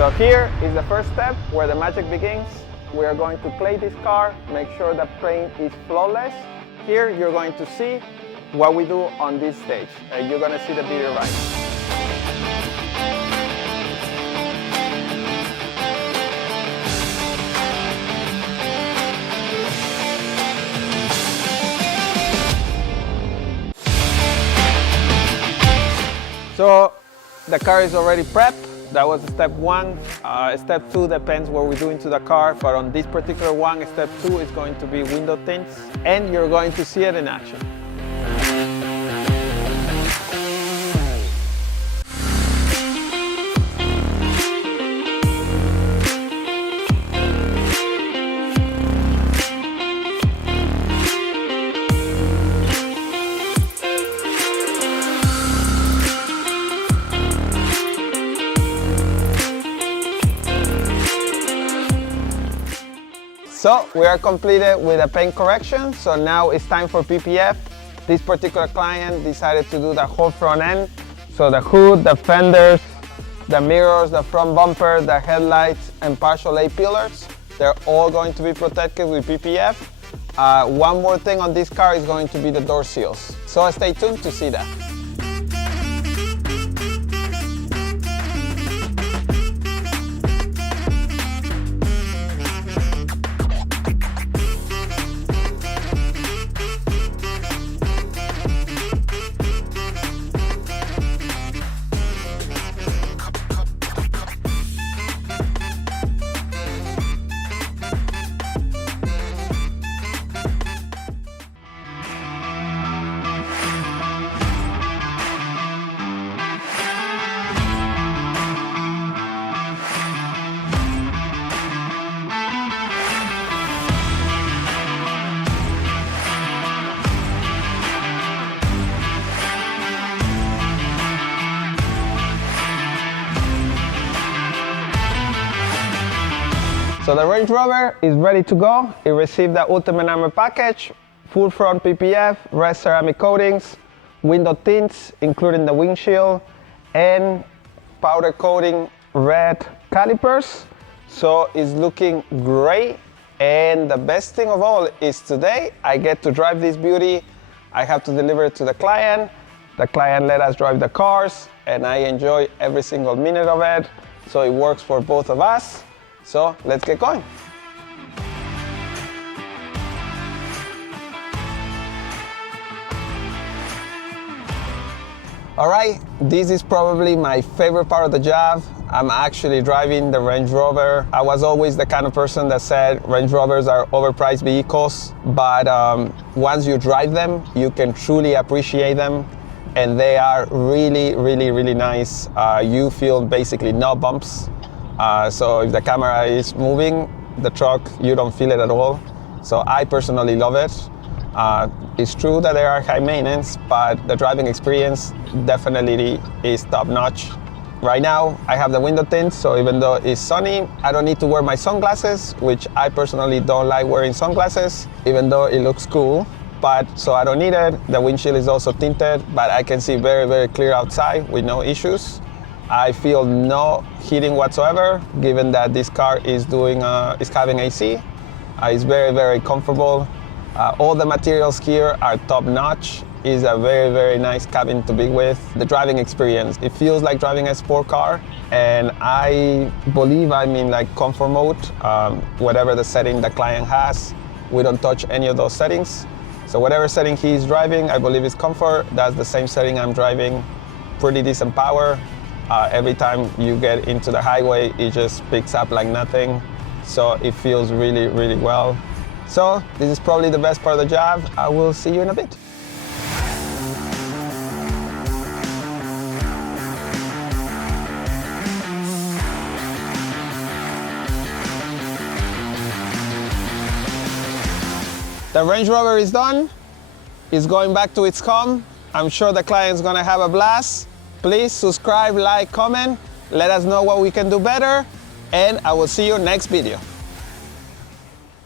So here is the first step where the magic begins. We are going to play this car, make sure the paint is flawless. Here you're going to see what we do on this stage. You're going to see the video right. So the car is already prepped. That was step one. Step two depends what we do into the car, but on this particular one, step two is going to be window tints, and you're going to see it in action. So we are completed with the paint correction, so now it's time for PPF. This particular client decided to do the whole front end, so the hood, the fenders, the mirrors, the front bumper, the headlights, and partial A-pillars. They're all going to be protected with PPF. One more thing on this car is going to be the door seals, so stay tuned to see that. So the Range Rover is ready to go. It received the Ultimate Armor package, full front PPF, red ceramic coatings, window tints, including the windshield, and powder coating red calipers. So it's looking great. And the best thing of all is today I get to drive this beauty. I have to deliver it to the client. The client let us drive the cars, and I enjoy every single minute of it. So it works for both of us. So let's get going. All right, this is probably my favorite part of the job. I'm actually driving the Range Rover. I was always the kind of person that said Range Rovers are overpriced vehicles, but once you drive them, you can truly appreciate them, and they are really, really, really nice. You feel basically no bumps. So if the camera is moving, the truck, you don't feel it at all. So I personally love it. It's true that they are high maintenance, but the driving experience definitely is top notch. Right now, I have the window tint, so even though it's sunny, I don't need to wear my sunglasses, which I personally don't like wearing sunglasses, even though it looks cool. But so I don't need it. The windshield is also tinted, but I can see very, very clear outside with no issues. I feel no heating whatsoever, given that this car is having AC. It's very, very comfortable. All the materials here are top notch. It's a very, very nice cabin to be with. The driving experience, it feels like driving a sport car, and I believe I'm in like comfort mode. Whatever the setting the client has, we don't touch any of those settings. So whatever setting he's driving, I believe is comfort. That's the same setting I'm driving. Pretty decent power. Every time you get into the highway, it just picks up like nothing. So it feels really, really well. So this is probably the best part of the job. I will see you in a bit. The Range Rover is done. It's going back to its home. I'm sure the client's gonna have a blast. Please subscribe, like, comment. Let us know what we can do better, and I will see you next video.